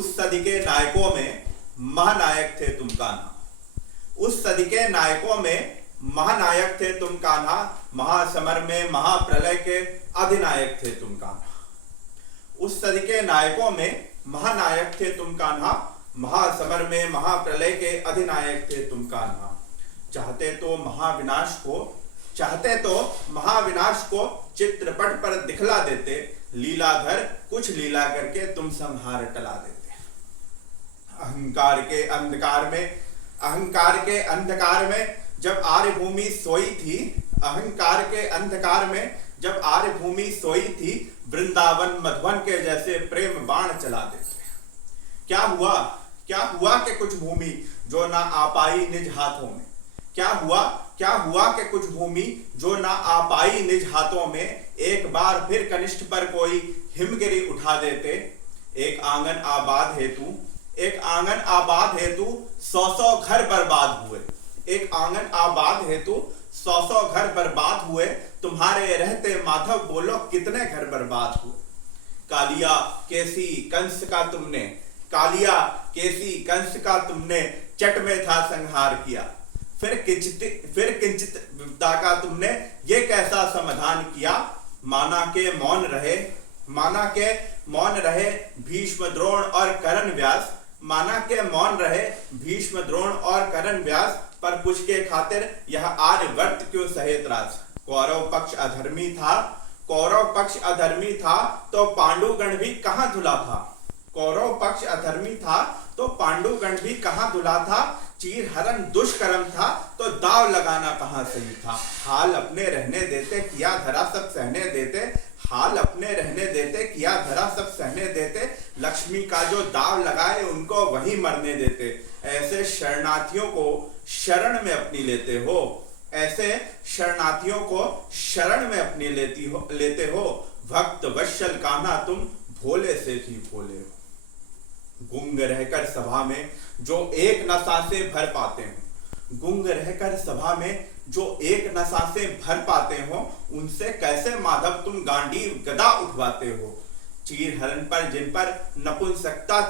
उस सदी के नायकों में महानायक थे तुम कान्हा। उस सदी के नायकों में महानायक थे तुम कान्हा। महासमर में महाप्रलय के अधिनायक थे तुम कान्हा। उस सदी के नायकों में महानायक थे तुम कान्हा। महासमर में महाप्रलय के अधिनायक थे तुम कान्हा। चाहते तो महाविनाश को चित्रपट पर दिखला देते, लीलाधर कुछ लीला करके तुम संहार टला देते। अहंकार के अंधकार में जब आर्यभूमि सोई थी, अहंकार के अंधकार में जब आर्यभूमि सोई थी, वृंदावन मधुबन के जैसे प्रेम बाण चला देते। क्या हुआ कि कुछ भूमि जो ना आ पाई निज हाथों में। क्या हुआ कि कुछ भूमि जो ना आ पाई निज हाथों में। एक बार फिर कनिष्ठ पर कोई हिमगिरी उठा देते। एक आंगन आबाद हेतु 100 घर बर्बाद हुए। एक आंगन आबाद हेतु 100 घर बर्बाद हुए। तुम्हारे रहते माधव बोलो कितने घर बर्बाद हुए। कालिया केसी कंस का तुमने चट में था संहार किया। फिर किंचित विपदा का तुमने ये कैसा समाधान किया। माना के मौन रहे भीष्म द्रोण और कर्ण व्यास। माना के मौन रहे भीष्म द्रोण और कर्ण व्यास, पर कुछ के खातिर यह आर्यवर्त क्यों सहे त्रास। कौरव पक्ष अधर्मी था तो पांडुगण भी कहां धुला था। कौरव पक्ष अधर्मी था तो पांडुगण भी कहां धुला था। चीरहरण दुष्कर्म था तो दाव लगाना कहां सही था। हाल अपने रहने देते किया धरा सब सहने देते। हाल अपने रहने देते किया धरा सब सहने देते। लक्ष्मी का जो दाव लगाए उनको वही मरने देते। ऐसे शरणार्थियों को शरण में अपनी लेते हो। ऐसे शरणार्थियों को शरण में अपनी लेते हो। भक्त वत्सल कान्हा तुम भोले से भी भोले हो। गुंग रहकर सभा में जो एक नशा से भर पाते हो। गुंग रहकर सभा में जो एक नशा से भर पाते हो, उनसे कैसे माधव तुम गांडीव गदा उठवाते हो। चीरहरण पर जिन पर नपुंसकता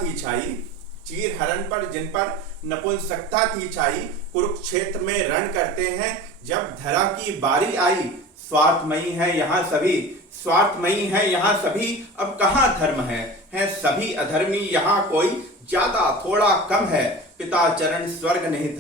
थी छाई, कुरुक्षेत्र में रण करते हैं जब धरा की बारी आई। स्वार्थमयी है यहाँ सभी, अब कहाँ धर्म है सभी अधर्मी यहाँ कोई ज्यादा थोड़ा कम है। पिता चरण स्वर्ग निहित